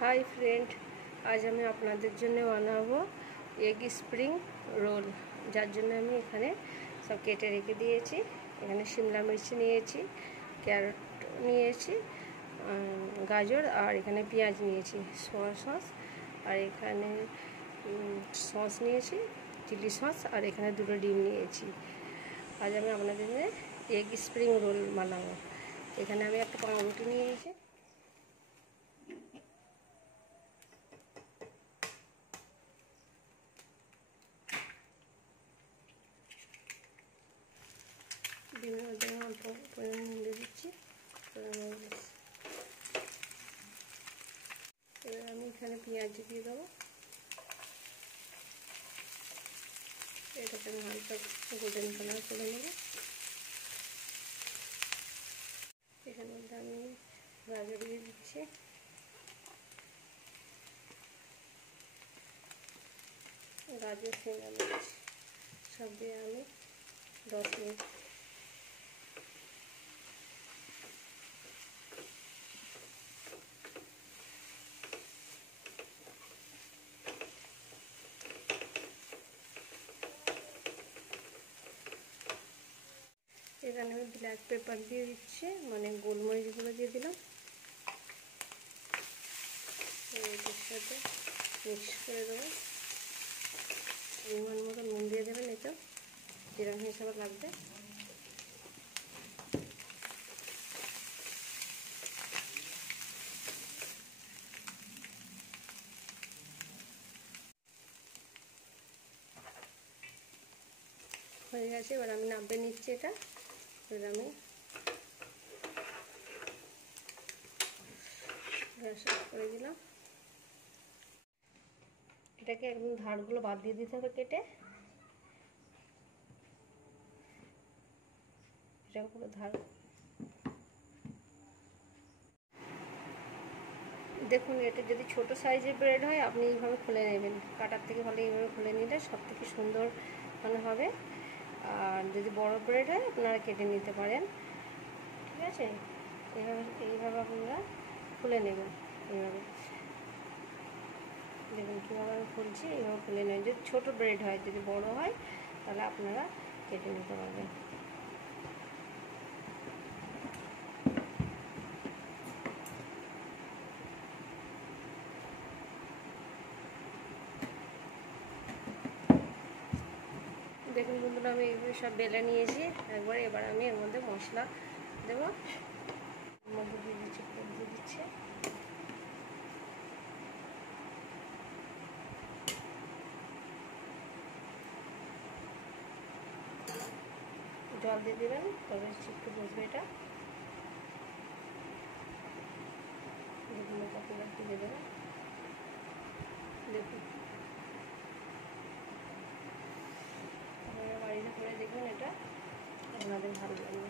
Hi friend, আজ আমি আপনাদের জন্য বানাবো এগ স্প্রিং রোল। যার জন্য আমি এখানে সব কেটে রেখে দিয়েছি। এখানে শিমলা মির্চ নিয়েছি, ক্যারট নিয়েছি, গাজর, আর এখানে পেঁয়াজ নিয়েছি, সোয়া সস, আর এখানে সস নিয়েছি, চিলি সস, আর এখানে দুটো ডিম নিয়েছি। আজ আমি আপনাদের জন্য এগ স্প্রিং রোল বানাবো। এখানে আমি একটা পাউরুটি নিয়েছি, ডিমের মধ্যে অল্প পরিমাণ দিয়ে দিচ্ছি। এবার আমি এখানে পেঁয়াজ দিয়ে দেবো। এটাকে আমি হালকা গোল্ডেন কালার করে নেব। এখানে মধ্যে আমি গাজর দিয়ে দিচ্ছি, গাজর, শিমলা মির্চ সব দিয়ে আমি 10 মিনিট এখানে আমি ব্ল্যাক পেপার দিয়ে দিচ্ছি, মানে গোলমরিচগুলো দিয়ে দিলাম। এটার সাথে মিক্স করে দেবো। পরিমাণ মতো নুন দিয়ে দেবেন, এটা যেরকম হিসাবে লাগবে। হয়ে গেছে, এবার আমি নামিয়ে নিচ্ছি এটা। এবার আমি গ্যাস অফ করে দিলাম। এটাকে একদম ধারগুলো বাদ দিয়ে দিতে হবে কেটে। এটা পুরো ধার দেখুন, এটা যদি ছোট সাইজের ব্রেড হয় আপনি এইভাবে খুলে নেবেন, কাটার থেকে ভালো এইভাবে খুলে নিলে সব থেকে সুন্দর মানে হবে। আর যদি বড় ব্রেড হয় আপনারা কেটে নিতে পারেন, ঠিক আছে। এইভাবে আপনারা খুলে নেবেন। এইভাবে দেখুন কীভাবে আমি খুলছি, এইভাবে খুলে নেবেন। যদি ছোটো ব্রেড হয়, যদি বড় হয় তাহলে আপনারা কেটে নিতে পারবেন। দেখুন বন্ধুরা, আমি এইভাবে সব বেলে নিয়েছি একবার। এবার আমি এর মধ্যে মশলা দেবো। এর মধ্যে দিয়ে দিচ্ছি, দিয়ে দিচ্ছি জল দিয়ে দেবেন, তবে একটু বসবে এটা। দেখুন আপনারা দিয়ে দেবেন। দেখুন আপনারা বাড়িতে করে দেখুন, এটা আপনাদের ভালো লাগবে।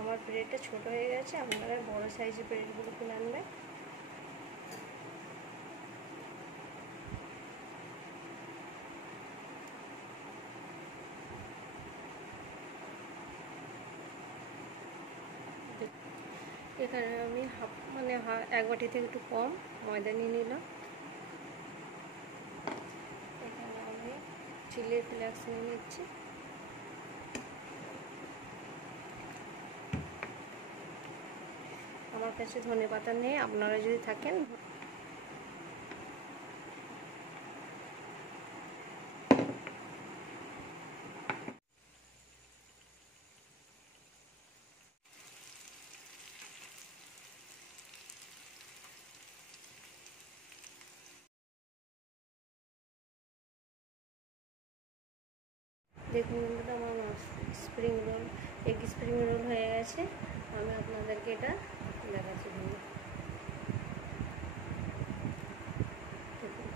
আমার ব্রেডটা ছোট হয়ে গেছে, আপনারা বড় সাইজের ব্রেডগুলো কিনে আনবেন। এখানে আমি এক বাটি থেকে একটু কম ময়দা নিয়ে নিলাম। এখানে আমি চিলি ফ্লেক্স নিয়ে নিচ্ছি। আমার কাছে ধনেপাতা নেই, আপনারা যদি থাকেন দেখুন বন্ধুরা, আমার spring roll, egg spring roll হয়ে গেছে। আমি আপনাদেরকে এটা দেখাচ্ছি। দেখুন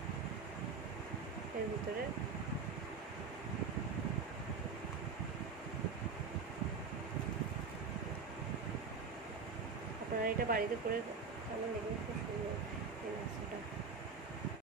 এর ভিতরে আপনারা এটা বাড়িতে করে